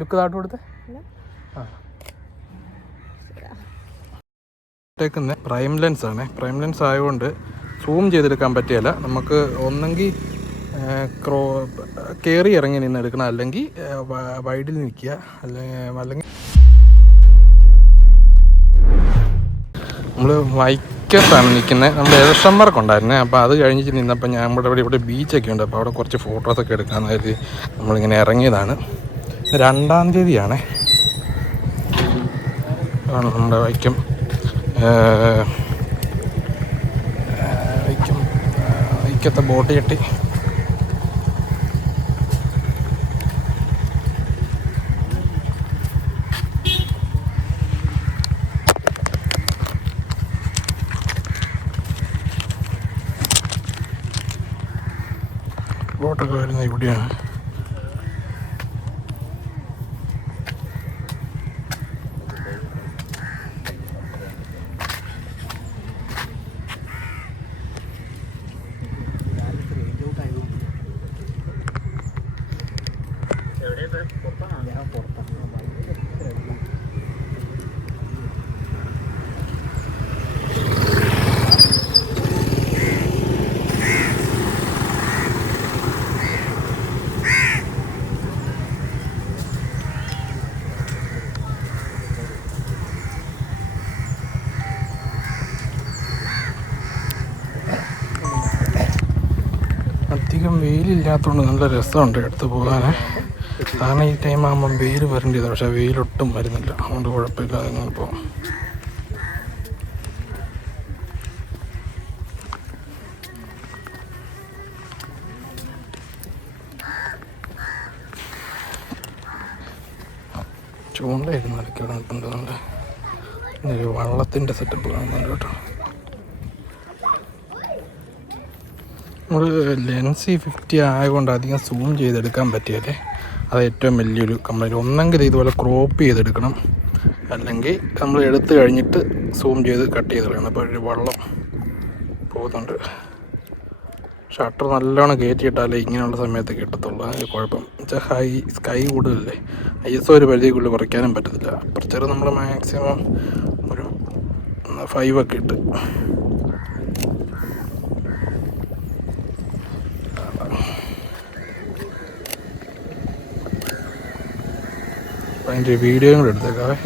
Look താട്ട് കൊടുത്ത് prime lens ആണ്. Prime lens ആയതുകൊണ്ട് സൂം ചെയ്തെടുക്കാൻ പറ്റിയല്ല. നമുക്ക് ഒന്നെങ്കിൽ കയറി ഇറങ്ങി നിന്ന് എടുക്കണം, അല്ലെങ്കിൽ വൈഡിൽ നിൽക്കുക, അല്ലെങ്കിൽ നമ്മൾ വൈക്കത്താണ് നിൽക്കുന്നത്. നമ്മൾ ഇലക്ഷൻ വർക്ക് ഉണ്ടായിരുന്നേ, അപ്പോൾ അത് കഴിഞ്ഞിട്ട് നിന്നപ്പോൾ ഞാൻ ഇവിടെ ബീച്ചൊക്കെ ഉണ്ട്, അപ്പോൾ അവിടെ കുറച്ച് ഫോട്ടോസൊക്കെ എടുക്കാമെന്ന് കരുതി നമ്മളിങ്ങനെ ഇറങ്ങിയതാണ്. 2-ാം തീയതിയാണേ നമ്മുടെ വൈക്കത്തെ ബോട്ട് കെട്ടി ബോട്ടൊക്കെ വരുന്നത് ഇവിടെയാണ്. അധികം വെയിലില്ലാത്തതുകൊണ്ട് നല്ല രസമുണ്ട് എടുത്ത് പോകാൻ. കാരണം ഈ ടൈം ആകുമ്പം വെയിൽ വരേണ്ടത്, പക്ഷേ വെയിലൊട്ടും വരുന്നില്ല, അതുകൊണ്ട് കുഴപ്പമില്ലാതെ അങ്ങനെ പോകാം. ചൂണ്ടയായിരുന്നു ഇടയ്ക്ക് ഇവിടെ നിൽക്കുന്നുണ്ട്. ഒരു വള്ളത്തിൻ്റെ സെറ്റപ്പ് കാണുന്നുണ്ട് കേട്ടോ. നമ്മൾ ലെൻസ് 50 ആയതുകൊണ്ട് അധികം സൂം ചെയ്തെടുക്കാൻ പറ്റിയല്ലേ, അത് ഏറ്റവും വലിയൊരു കംപ്ലൈൻറ്റ്. ഒന്നെങ്കിൽ ഇതുപോലെ ക്രോപ്പ് ചെയ്തെടുക്കണം, അല്ലെങ്കിൽ നമ്മൾ എടുത്തു കഴിഞ്ഞിട്ട് സൂം ചെയ്ത് കട്ട് ചെയ്ത് കളയണം. അപ്പോൾ ഒരു വള്ളം പോകുന്നുണ്ട്. ഷട്ടർ നല്ലോണം കയറ്റിയിട്ടാലേ ഇങ്ങനെയുള്ള സമയത്ത് കിട്ടത്തുള്ളൂ. അതിന് കുഴപ്പം വെച്ചാൽ സ്കൈ കൂടുതലല്ലേ, ISO ഒരു പരിധിക്കുള്ളിൽ കുറയ്ക്കാനും പറ്റത്തില്ല. അപ്പുറത്തേക്ക് നമ്മൾ മാക്സിമം ഒരു 5 ഒക്കെ ഇട്ട് അതിൻ്റെ വീഡിയോയും കൂടെ എടുത്തേക്കാവേ.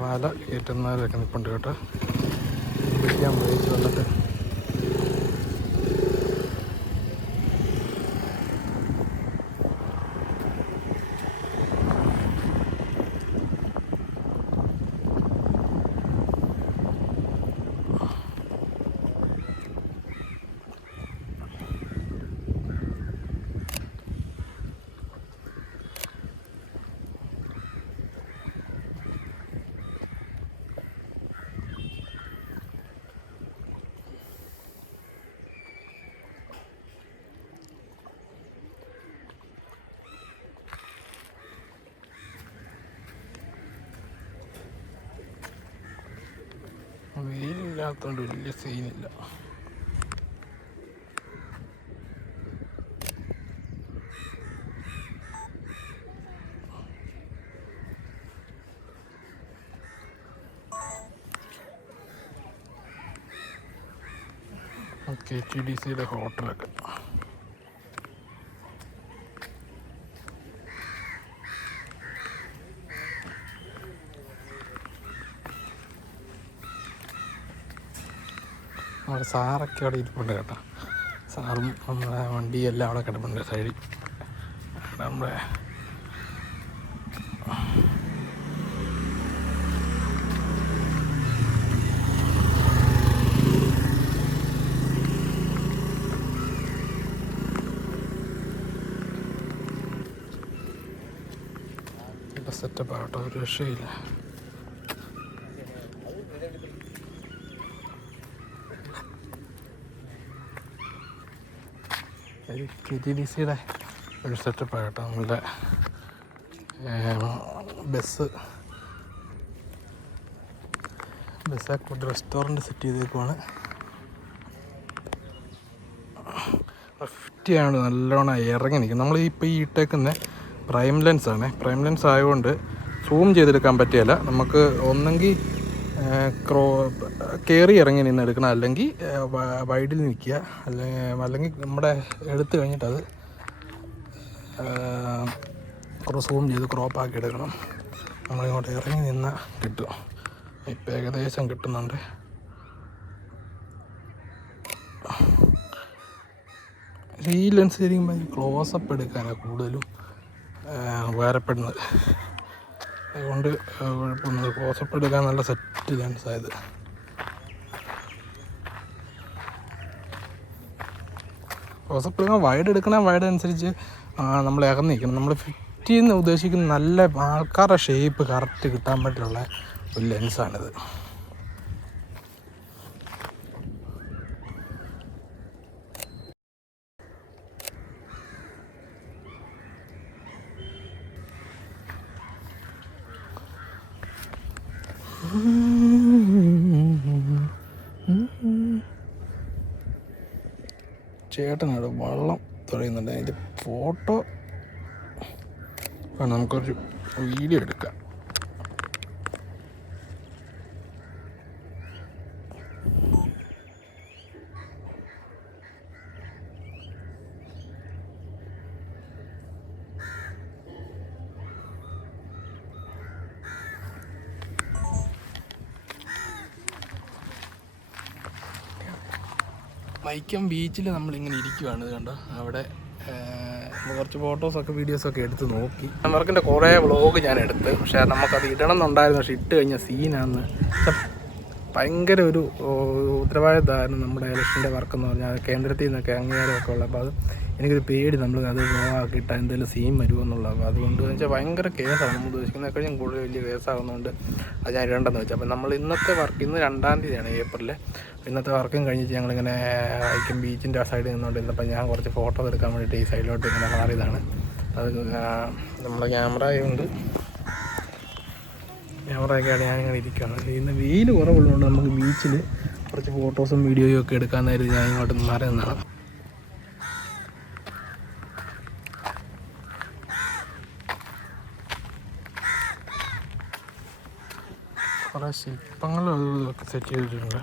വല കയറ്റുന്നവരൊക്കെ നിൽപ്പുണ്ട് കേട്ടോ. പിടിക്കാൻ ഉപയോഗിച്ച് വന്നിട്ട് വെയിലില്ലാത്തതുകൊണ്ട് വലിയ സീനില്ല. KTDCയുടെ ഹോട്ടലൊക്കെ അവിടെ സാറൊക്കെ അവിടെ ഇരിപ്പുണ്ട് കേട്ടോ. സാറും നമ്മുടെ വണ്ടിയെല്ലാം അവിടെ കിടപ്പുണ്ട് സൈഡിൽ. നമ്മുടെ നല്ല സെറ്റപ്പ് ആകട്ടോ, ഒരു രക്ഷയില്ല. KTDCയുടെ ഒരു സെറ്റപ്പ് ആകട്ടോ. നമ്മുടെ ബസ്സൊക്കെ റെസ്റ്റോറൻറ്റ് സെറ്റ് ചെയ്തേക്കുവാണ്. 50 ആയതുകൊണ്ട് നല്ലോണം ഇറങ്ങി നിൽക്കും. നമ്മൾ ഇപ്പോൾ ഈ ഇട്ടേക്കുന്ന പ്രൈം ലെൻസാണ്. പ്രൈം ലെൻസ് ആയതുകൊണ്ട് സൂം ചെയ്തെടുക്കാൻ പറ്റിയല്ല. നമുക്ക് ഒന്നെങ്കിൽ കയറി ഇറങ്ങി നിന്ന് എടുക്കണം, അല്ലെങ്കിൽ വൈഡിൽ നിൽക്കുക, അല്ലെങ്കിൽ നമ്മുടെ എടുത്തു കഴിഞ്ഞിട്ടത് സൂം ചെയ്ത് ക്രോപ്പാക്കി എടുക്കണം. നമ്മളിങ്ങോട്ട് ഇറങ്ങി നിന്നാൽ കിട്ടും. ഇപ്പം ഏകദേശം കിട്ടുന്നുണ്ട്. ഈ ലെൻസ് ശരിക്കും ക്ലോസപ്പ് എടുക്കാനാണ് കൂടുതലും ഉപകാരപ്പെടുന്നത്. അതുകൊണ്ട് കുഴപ്പമൊന്നും ക്ലോസപ്പ് എടുക്കാൻ നല്ല സെറ്റ് ലെൻസായത്. ക്ലോസപ്പ് എടുക്കാൻ വൈഡ് എടുക്കണം. വൈഡ് അനുസരിച്ച് നമ്മൾ ഇറങ്ങി നിൽക്കണം. നമ്മൾ ഫിറ്റ് ചെയ്യുന്ന ഉദ്ദേശിക്കുന്ന നല്ല ആൾക്കാരുടെ ഷേപ്പ് കറക്റ്റ് കിട്ടാൻ പറ്റിയുള്ള ഒരു ലെൻസാണിത്. ചേട്ടനോട് വള്ളം തുറയുന്നുണ്ട്. അതിൻ്റെ ഫോട്ടോ നമുക്കൊരു വീഡിയോ എടുക്കാം. വൈക്കം ബീച്ചിൽ നമ്മളിങ്ങനെ ഇരിക്കുവാണ്. കണ്ടോ, അവിടെ കുറച്ച് ഫോട്ടോസൊക്കെ വീഡിയോസൊക്കെ എടുത്ത് നോക്കി. വർക്കിൻ്റെ കുറേ വ്ളോഗ് ഞാൻ എടുത്ത്, പക്ഷേ നമുക്കത് ഇടണം എന്നുണ്ടായിരുന്നു. പക്ഷേ ഇട്ട് കഴിഞ്ഞ സീനാണെന്ന് ഭയങ്കര ഒരു ഉത്തരവാദിത്തമായിരുന്നു നമ്മുടെ ഇലക്ഷൻ്റെ വർക്കെന്ന് പറഞ്ഞാൽ. അത് കേന്ദ്രത്തിൽ നിന്നൊക്കെ അംഗീകാരമൊക്കെ ഉള്ളത്. അപ്പോൾ അത് എനിക്കൊരു പേടി, നമ്മൾ അത് വ്ളോഗാക്കിയിട്ട് എന്തെങ്കിലും സീൻ വരുമോ എന്നുള്ളത്. അതുകൊണ്ട് വെച്ചാൽ ഭയങ്കര കേസാണ്. നമ്മൾ ഉദ്ദേശിക്കുന്നതിനേക്കാളും കൂടുതൽ വലിയ കേസാകുന്നതുകൊണ്ട് അത് ഞാൻ ഇടേണ്ടെന്ന് വെച്ചാൽ. അപ്പോൾ നമ്മൾ ഇന്നത്തെ വർക്ക്, ഇന്ന് 2-ാം തീയതിയാണ് ഏപ്രിൽ. ഇന്നത്തെ വർക്കും കഴിഞ്ഞിട്ട് ഞങ്ങളിങ്ങനെ വൈക്കം ബീച്ചിൻ്റെ ആ സൈഡിൽ നിന്നുകൊണ്ട് ഇന്നപ്പോൾ ഞാൻ കുറച്ച് ഫോട്ടോസ് എടുക്കാൻ വേണ്ടിയിട്ട് ഈ സൈഡിലോട്ട് ഇങ്ങനെ മാറിയതാണ്. അത് നമ്മുടെ ക്യാമറയൊക്കെയാണ് ഞാനിങ്ങനെ ഇരിക്കുകയാണ്. ഇന്ന് വെയിൽ കുറവുള്ളതുകൊണ്ട് നമുക്ക് ബീച്ചിൽ കുറച്ച് ഫോട്ടോസും വീഡിയോയും ഒക്കെ എടുക്കാമെന്നായിരുന്നു ഞാൻ ഇങ്ങോട്ട് മാറി നിന്നാണ്. കുറേ ശില്പങ്ങളും അതൊക്കെ സെറ്റ് ചെയ്തിട്ടുണ്ട്.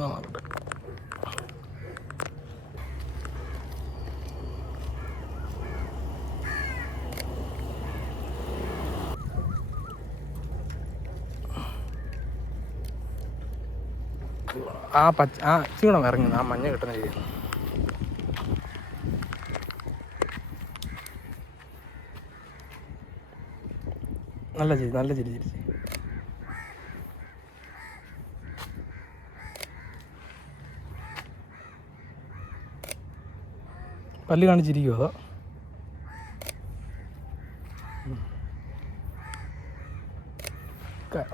നോക്കട്ടെ. ആ ചീണം ഇറങ്ങുന്നു, ആ മഞ്ഞ കിട്ടുന്ന രീതി. നല്ല ചിരി പല്ല് കാണിച്ചിരിക്കുമോ അതോ?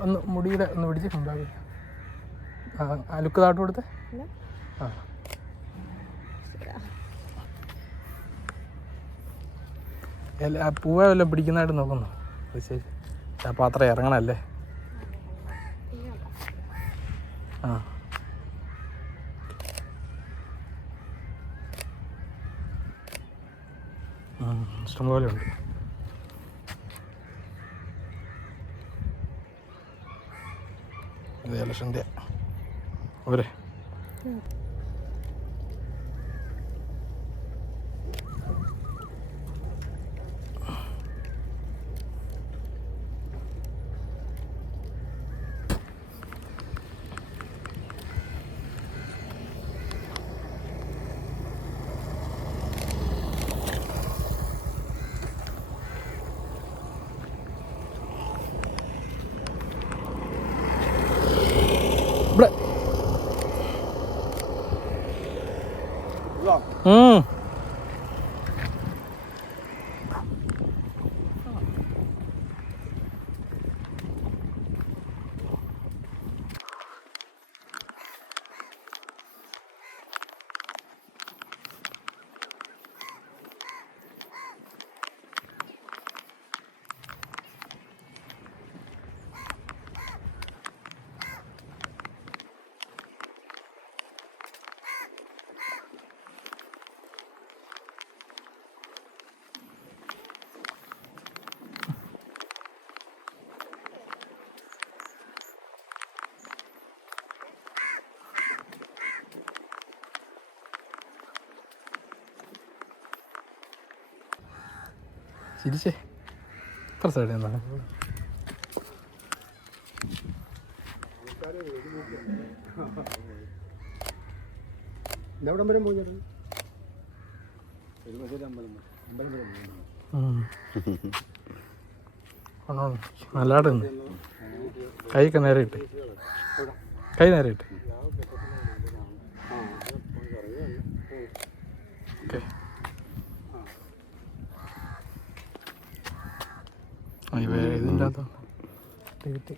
ഒന്ന് മുടിയുടെ ഒന്ന് പിടിച്ച് കൊണ്ടുപോയി ആ ലുക്ക് താട്ട് കൊടുത്തേ. ആ പൂവ വല്ലതും പിടിക്കുന്നതായിട്ട് നോക്കുന്നു. അത് ശരി, ആ പാത്രം ഇറങ്ങണല്ലേ. ആ ഇഷ്ടംപോലെ ഉണ്ട്. ഇത് ഇലക്ഷൻ്റെ പോരെ. ഇവിടെ ചിരിച്ചേ ഇത്ര സൈഡ് എന്താണ് എവിടം വരെ പോയി നല്ലാടുന്നു. കൈയൊക്കെ നേരെ ഇട്ട്, കൈ നേരെ ഇട്ട്. ഓക്കെ ഇതിൻ്റെ അകത്ത്